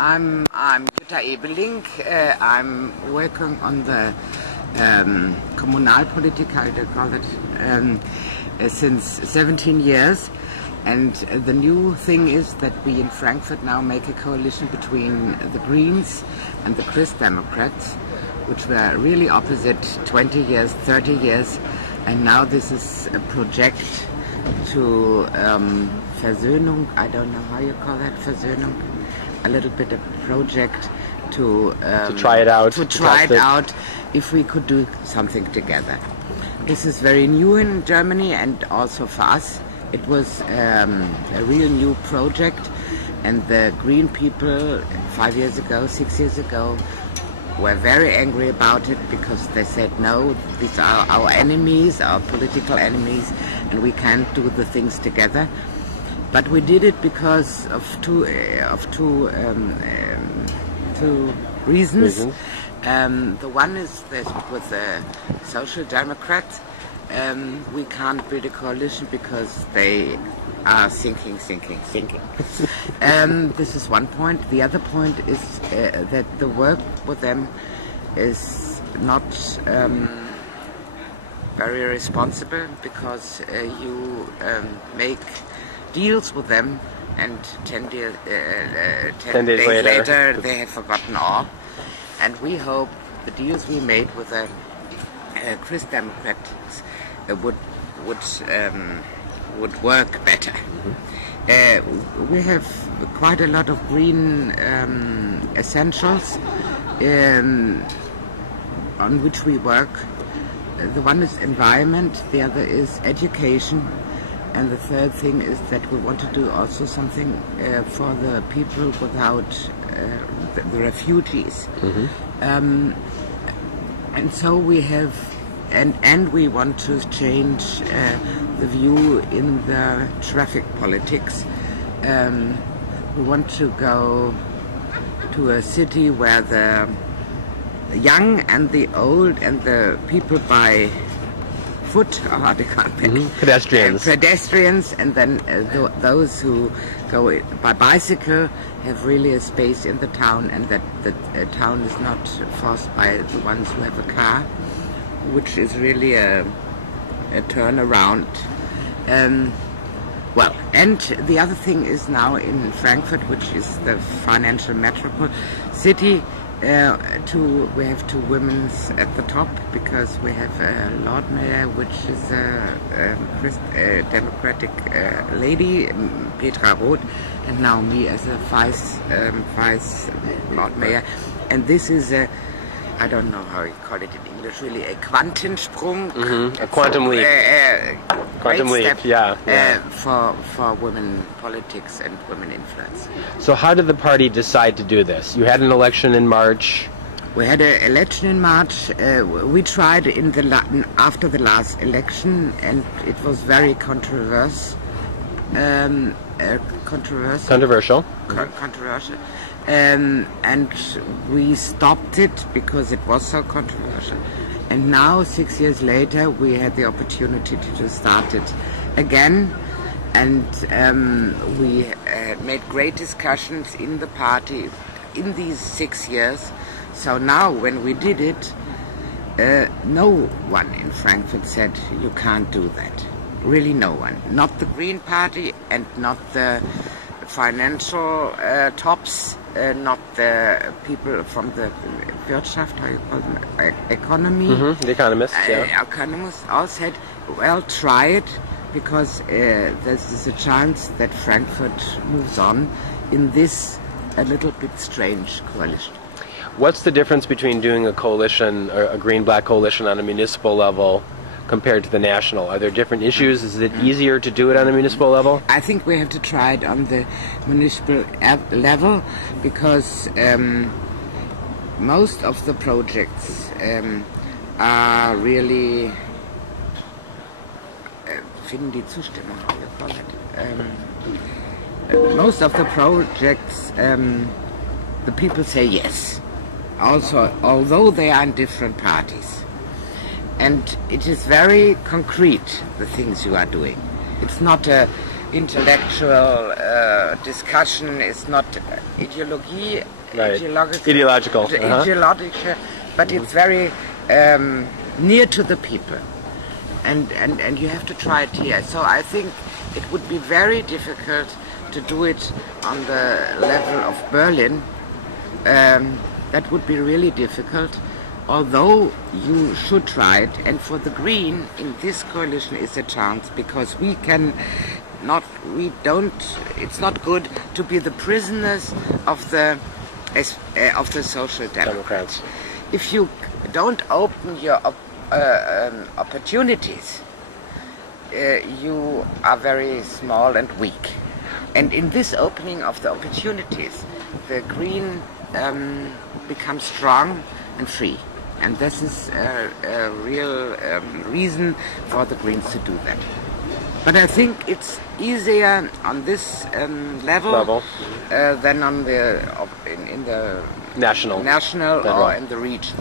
I'm Jutta Ebeling. I'm working on the Kommunalpolitik, how do you call it, since 17 years. And the new thing is that we in Frankfurt now make a coalition between the Greens and the Christ Democrats, which were really opposite 20 years, 30 years. And now this is a project to Versöhnung, I don't know how you call that, Versöhnung, a little bit of project to try it out. To try it out if we could do something together. This is very new in Germany and also for us. It was a real new project, and the Green people 5 years ago, 6 years ago, were very angry about it because they said, no, these are our enemies, our political enemies, and we can't do the things together. But we did it because of two reasons. The one is that with the Social Democrats, we can't build a coalition because they are thinking. This is one point. The other point is that the work with them is not very responsible because you make deals with them and 10 days later they have forgotten all. And we hope the deals we made with the Christ Democrats would work better. We have quite a lot of green essentials on which we work. The one is environment, the other is education, and the third thing is that we want to do also something for the people without the refugees. And so we have, and we want to change the view in the traffic politics. We want to go to a city where the young and the old and the people by foot, or how do you call it? Pedestrians, and then those who go by bicycle have really a space in the town, and that the town is not forced by the ones who have a car, which is really a turnaround. Well, and the other thing is now in Frankfurt, which is the financial metropole city, we have two women at the top because we have a Lord Mayor, which is a Democratic lady, Petra Roth, and now me as a vice Lord Mayor. And this is I don't know how you call it in English, really a Quantensprung. A quantum leap. Quantum leap, yeah. For women politics and women influence. So how did the party decide to do this? You had an election in March. We had an election in March. We tried after the last election, and it was very controversial. Controversial. And we stopped it because it was so controversial. And now, 6 years later, we had the opportunity to start it again. And we made great discussions in the party in these 6 years. So now, when we did it, no one in Frankfurt said, you can't do that. Really no one. Not the Green Party and not the financial tops, not the people from the Wirtschaft, how you call them, economy. The economists, yeah. Economists all said, well, try it, because there's a chance that Frankfurt moves on in this a little bit strange coalition. What's the difference between doing a coalition, or a green-black coalition on a municipal level compared to the national? Are there different issues? Is it easier to do it on a municipal level? I think we have to try it on the municipal level because most of the projects are really finden die Zustimmung, how you call it. Most of the projects, the people say yes. Also, although they are in different parties. And it is very concrete, the things you are doing. It's not a intellectual discussion. It's not ideology, Right. ideological, Uh-huh. but it's very near to the people, and you have to try it here. So I think it would be very difficult to do it on the level of Berlin. That would be really difficult, although you should try it. And for the Green in this coalition is a chance, because it's not good to be the prisoners of the Social Democrats. If you don't open your opportunities, you are very small and weak. And in this opening of the opportunities, the Green becomes strong and free. And this is a real reason for the Greens to do that. But I think it's easier on this level than on in the national or in the region.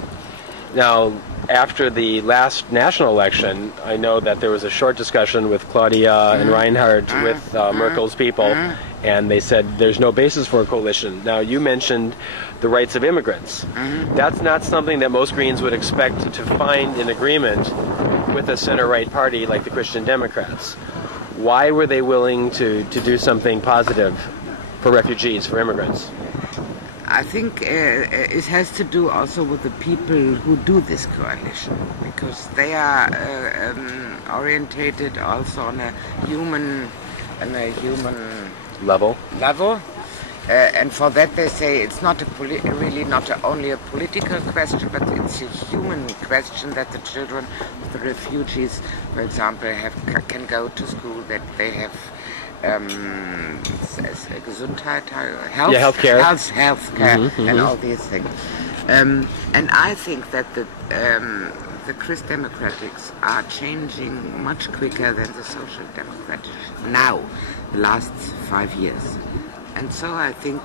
Now, after the last national election, I know that there was a short discussion with Claudia and Reinhardt with Merkel's people, and they said there's no basis for a coalition. Now, you mentioned the rights of immigrants. That's not something that most Greens would expect to find in agreement with a center-right party like the Christian Democrats. Why were they willing to do something positive for refugees, for immigrants? I think it has to do also with the people who do this coalition, because they are orientated also on a human level. And for that they say it's not really not only a political question, but it's a human question, that the children of the refugees, for example, can go to school, that they have Gesundheit, healthcare, and all these things. And I think that the Christ Democrats are changing much quicker than the Social Democrats now, the last 5 years. And so I think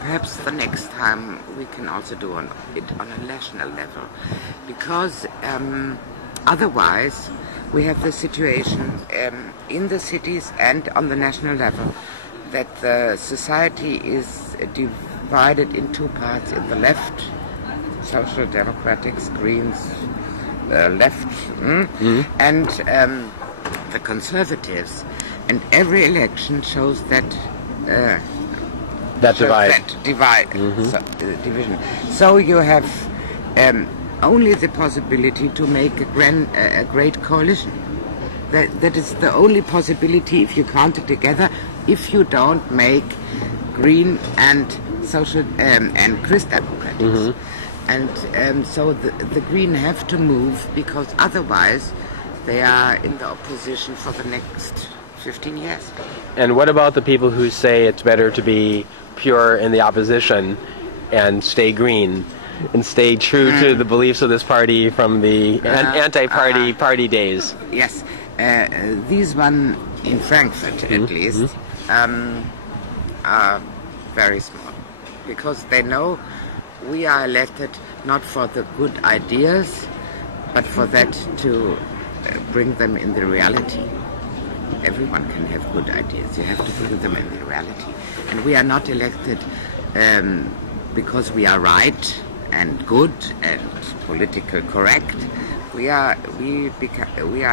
perhaps the next time we can also do it on a national level, because otherwise we have the situation in the cities and on the national level that the society is divided in two parts. In the left, Social Democrats, Greens, left, and the Conservatives. And every election shows that division. So you have only the possibility to make a great coalition. That is the only possibility if you count it together. If you don't make Green and Social and Christ Democrats, and so the Green have to move, because otherwise they are in the opposition for the next 15 years. And what about the people who say it's better to be pure in the opposition and stay Green and stay true to the beliefs of this party from the anti-party party days? Yes, these one in Frankfurt at least are very small, because they know we are elected not for the good ideas, but for that to bring them in the reality. Everyone can have good ideas. You have to bring them in the reality. And we are not elected because we are right and good and politically correct. We are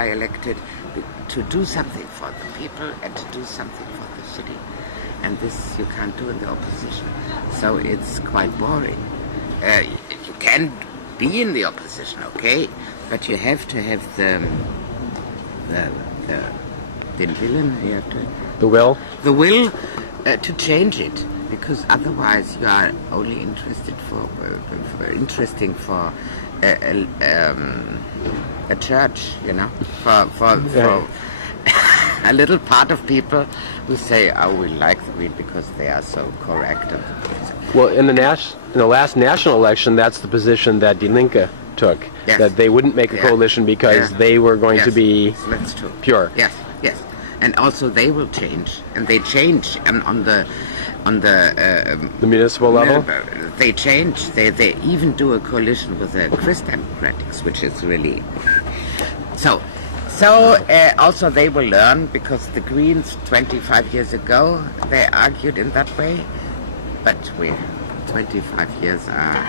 elected to do something for the people and to do something for the city. And this you can't do in the opposition. So it's quite boring. You can be in the opposition, okay, but you have to have the will to change it, because otherwise you are only interested for a church, you know, for a little part of people who say, "Oh, we like the Green because they are so correct." Well, in the last national election, that's the position that Die Linke took, that they wouldn't make a coalition because they were going to be pure. Yes. And also they will change, and they change on the municipal level. They change. They even do a coalition with the Christ Democrats, which is really so. So also they will learn, because the Greens 25 years ago they argued in that way, but 25 years are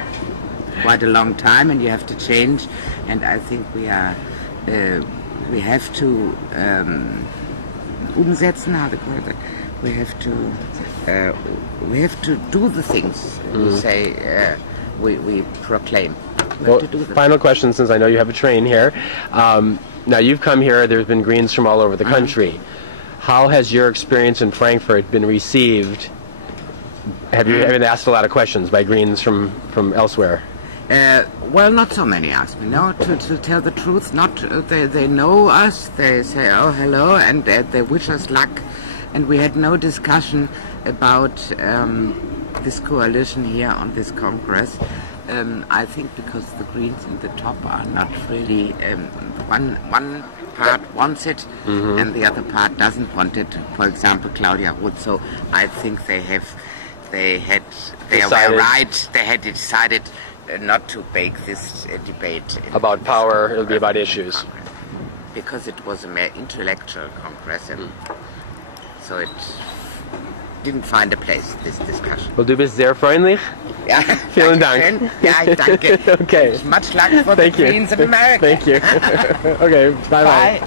quite a long time, and you have to change. And I think we have to umsetzen. How to call it? We have to do the things we say. We proclaim. Well, final question, since I know you have a train here. Now you've come here, there's been Greens from all over the country. How has your experience in Frankfurt been received? Have you been asked a lot of questions by Greens from elsewhere? Well, not so many ask me. No, to tell the truth, not they know us. They say, "Oh, hello," and they wish us luck. And we had no discussion about this coalition here on this Congress. I think because the Greens in the top are not really one part wants it and the other part doesn't want it. For example, Claudia Roth. So I think they were right. They had decided not to bake this debate about power. It'll be about issues. Because it was a more intellectual Congress, and so it didn't find a place, this discussion. Well, du bist sehr freundlich. Ja, vielen Dank. Ja, ich danke. Okay. Much luck for the Greens in America. Thank you. Okay, bye. Bye.